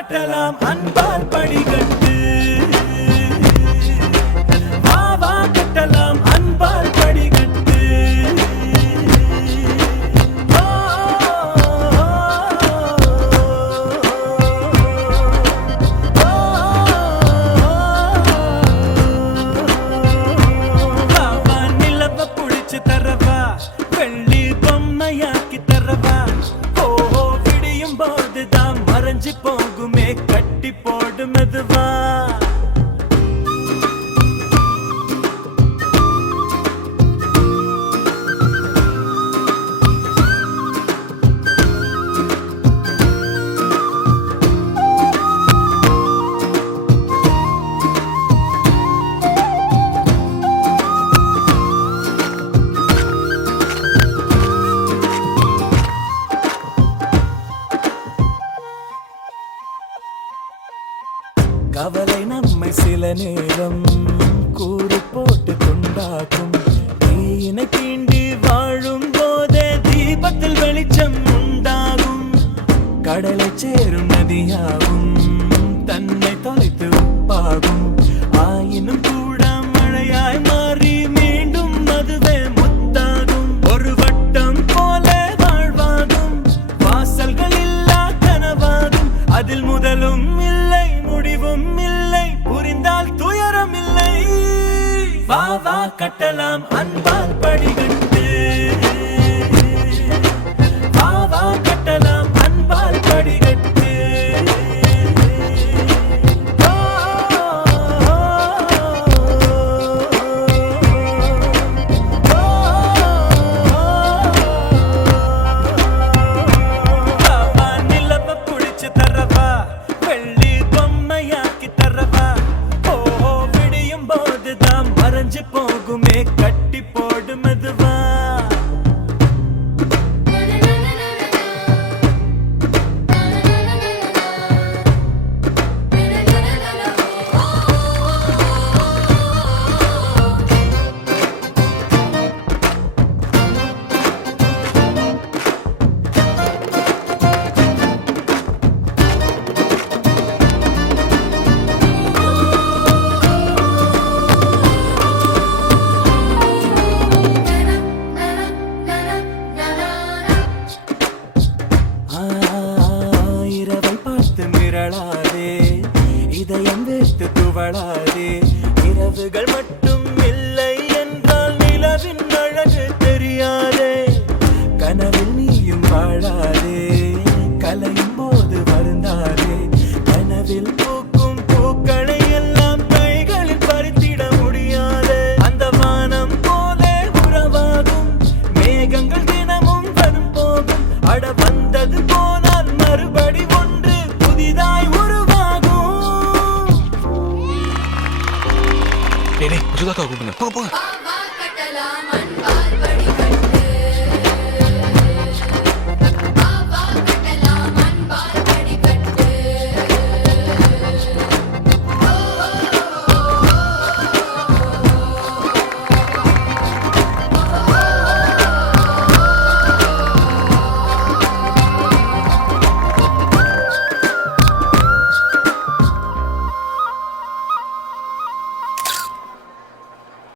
கட்டலாம் அன்பால் படிகட்டு வா கட்டலாம் அன்பால் படிகட்டு நிலவ புடிச்சு தரவா வெள்ளி பொம்மையாக்கி தரவா விடியும் போதுதான் மறைஞ்சு போகுமே கட்டி போடு மெதுவா கவலை நம்மை சில நேரம் கூறு போட்டு கொண்டாக்கும் தீயினை தீண்டி வாழும் போதே தீபத்தில் வெளிச்சம் உண்டாகும் கடலை சேரும் நதியாகும் தன்னை தொலைத்து உப்பாகும் ஆயினும் கூட மழையாய் மாறி மீண்டும் அதுவே முத்தாகும் ஒரு வட்டம் போல வாழ்வாகும் வாசல்கள் இல்லா கனவாகும் அதில் முதலும் இல்லை முடிவும் இல்லை புரிந்தால் துயரம் இல்லை வா கட்டலாம் அன்பால் படிகட்டு வா கட்டலாம் அன்பால் படிகட்டு நிலவ புடிச்சு தரவா வெள்ளி பொம்மையாக்கி தரவா விடியும் போதுதான் மறைஞ்சு போகுமே கட்டி போடு மெதுவா இரவை பார்த்து மிரளாதே இதயம் வேர்த்து துவளாதே இரவுகள் மட்டும் இல்லை என்றால் நிலவின் அழகு தெரியாதே கனவில் நீயும் வாழாதே கலையும் போது வருந்தாதே கனவில் பூக்கும் பூக்களை எல்லாம் கைகளில் பறித்திட முடியாதே அந்த வானம் போல உறவாகும் மேகங்கள் தினமும் வரும் போகும் அட வந்தது போனால் மறுபடி ஒன்று புதிதாய் உருவாகும் டேய் சுதாக்கா கூப்பிடுங்க போங்க